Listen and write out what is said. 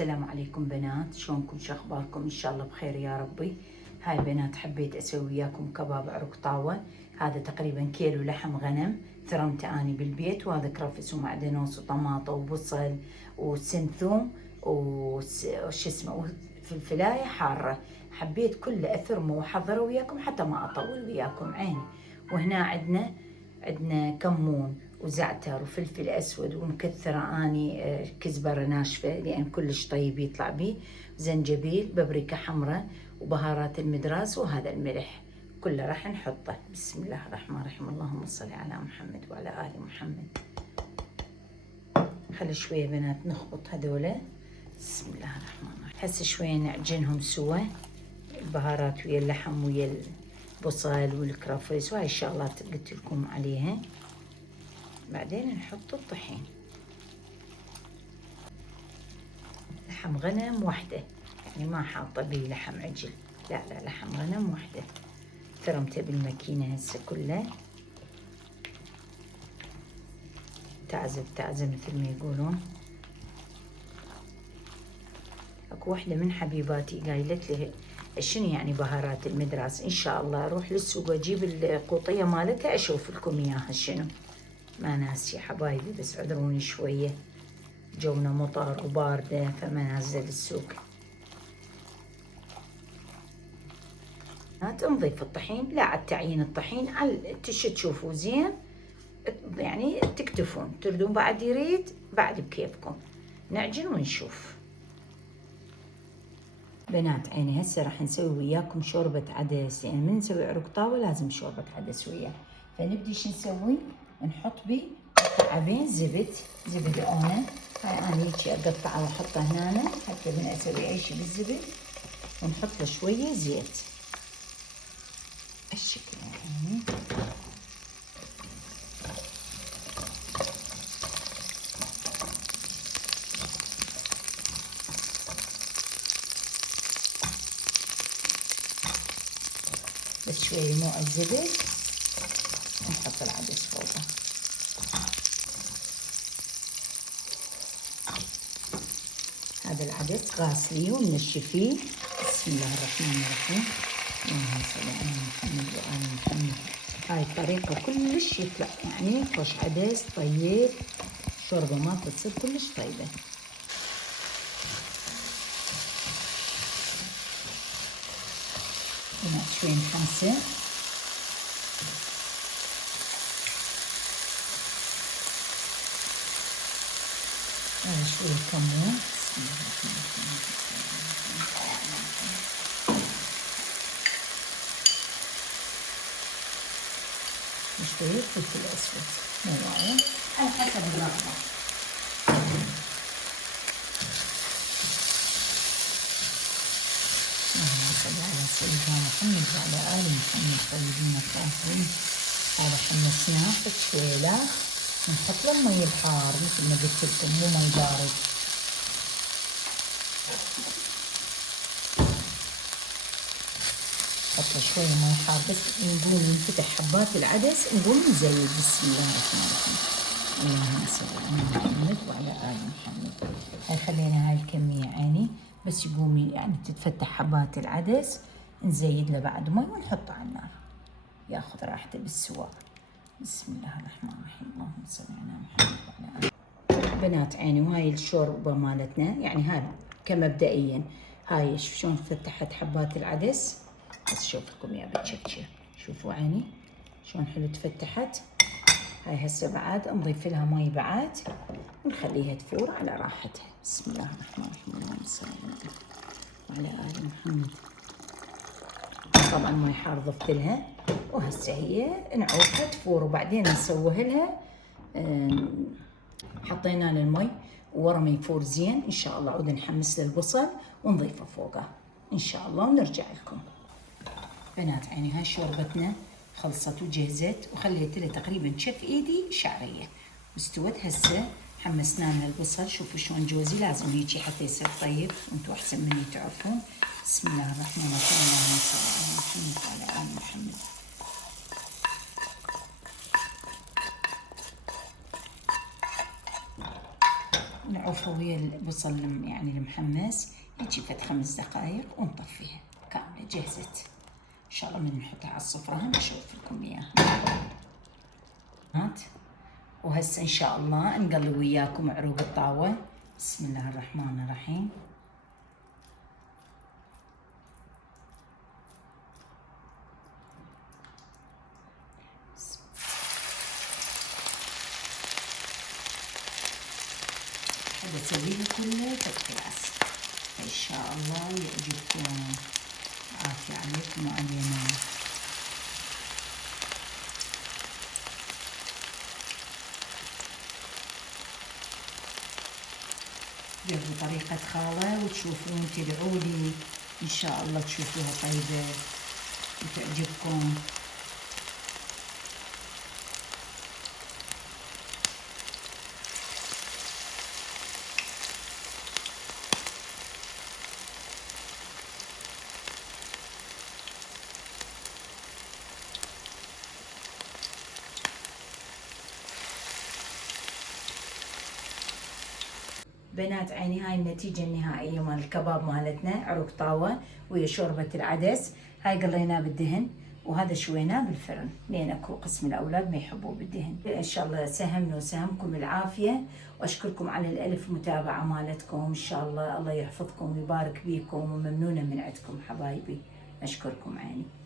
السلام عليكم بنات، شلونكم؟ شو اخباركم؟ ان شاء الله بخير يا ربي. هاي بنات حبيت اسوي وياكم كباب عرق طاوة. هذا تقريبا كيلو لحم غنم ثرمته اني بالبيت، وهذا كرفس ومعدنوس وطماطة وبصل وسنثوم وش اسمه وفلفلاية حارة. حبيت كله اثرمه واحضره وياكم حتى ما اطول وياكم عيني. وهنا عندنا كمون وزعتر وفلفل اسود ومكثره اني كزبره ناشفه لان كلش طيب يطلع بيه، زنجبيل، بابريكا حمراء وبهارات المدراس، وهذا الملح كله راح نحطه. بسم الله الرحمن الرحيم، اللهم صل على محمد وعلى ال محمد. خلي شويه بنات نخبط هذولا. بسم الله الرحمن الرحيم. هسه شويه نعجنهم سوا، البهارات ويا اللحم ويا البصل والكرفس وهاي الشغلات قلت لكم عليها. بعدين نحط الطحين. لحم غنم وحده، يعني ما حاطه بيه لحم عجل، لا لحم غنم وحده. ثرمته بالماكينه هسه كله تعزب مثل ما يقولون. اكو وحده من حبيباتي قايلت لي شنو يعني بهارات المدراس، ان شاء الله اروح للسوق واجيب القوطيه مالتها اشوف لكم اياها شنو. ما ناسي حبايبي، بس عذروني شويه، جونا مطر وباردة فما نازل السوق. نضيف الطحين، لا على تعيين الطحين، على تشوفوا زين يعني تكتفون، تردون بعد يريد بعد بكيفكم، نعجن ونشوف. بنات عيني هسه راح نسوي وياكم شوربة عدس، يعني من نسوي عرق طاوة لازم شوربة عدس وياه. فنبدي شو نسوي؟ نحط بيه مكعبين زبد اونة. هاي انا هيجي اقطعه واحطه هنا حتى من اسوي اي شيء بالزبد، ونحط له شوية زيت الشكل يعني. بس شوية نوع الزبد ونحط العدس فوقه. هذا العدس غاسليه ومنشفيه. بسم الله الرحمن الرحيم، اللهم صل على محمد وآل محمد. هاي الطريقة كلش يطلع يعني خوش عدس طيب، شوربة ما تصير كلش طيبة. هنا شوي محمسة. هذا شوي كمون. بسم الله الرحمن الرحيم. شوية فلفل أسود مو وايد على حسب الرغبة. اللهم صل على سيدنا محمد وعلى آل محمد طيبين الطاهرين. هذا حمصناه شوية نحط له المي الحار مثل ما قلت لكم، مو مي بارد. نحط له شوية مي حار بس نقول ينفتح حبات العدس، نقول نزيد. بسم الله الرحمن الرحيم، اللهم صل على محمد وعلى آل محمد. هاي خلينا هاي الكمية عيني بس يقوم يعني تتفتح حبات العدس، نزيد له بعد مي ونحطه على النار ياخذ راحته بالسواء. بسم الله الرحمن الرحيم، اللهم صل على محمد وعلى آل. بنات عيني وهاي الشوربة مالتنا يعني هاي كمبدئيا. هاي شلون فتحت حبات العدس، بس شوف لكم يا بتشكشر، شوفوا عيني شلون حلو تفتحت. هاي هسه بعد نضيف لها مي بعد ونخليها تفور على راحتها. بسم الله الرحمن الرحيم، اللهم صل على آل محمد. طبعا مي حار ضفت لها، وهسه هي نعوفها تفور وبعدين نسوي لها. حطينا لها المي وورا ما يفور زين ان شاء الله عود نحمس له البصل ونضيفه فوقه ان شاء الله ونرجع لكم. بنات عيني هاي شوربتنا خلصت وجهزت، وخليت لها تقريبا شف ايدي شعريه واستوت. هسه حمسنا لها البصل. شوفوا شلون جوزي لازم هيجي حتى يصير طيب، وانتم احسن مني تعرفون. بسم الله الرحمن الرحيم، اللهم صل على محمد وعلى ال محمد. نطوفها ويا البصل يعني المحمس يجي فد 5 دقايق ونطفيها كاملة جهزت. إن شاء الله من نحطها على الصفرة هم أشوف لكم إياها. وهسه إن شاء الله نقلي وياكم عروق الطاوة. بسم الله الرحمن الرحيم. هذا أسويه كله تكلاس إن شاء الله يعجبكم. عافية عليكم وعلينا. جربوا طريقة خالة وتشوفون تدعولي إن شاء الله تشوفوها طيبة وتعجبكم. بنات عيني هاي النتيجة النهائية مال الكباب مالتنا، عروق طاوة ويا شوربة العدس. هاي قليناه بالدهن وهذا شويناه بالفرن لين اكو قسم الاولاد ما يحبوه بالدهن. ان شاء الله ساهمنا وساهمكم العافية، واشكركم على الالف متابعة مالتكم. ان شاء الله الله يحفظكم ويبارك بيكم، وممنونة من عندكم حبايبي. اشكركم عيني.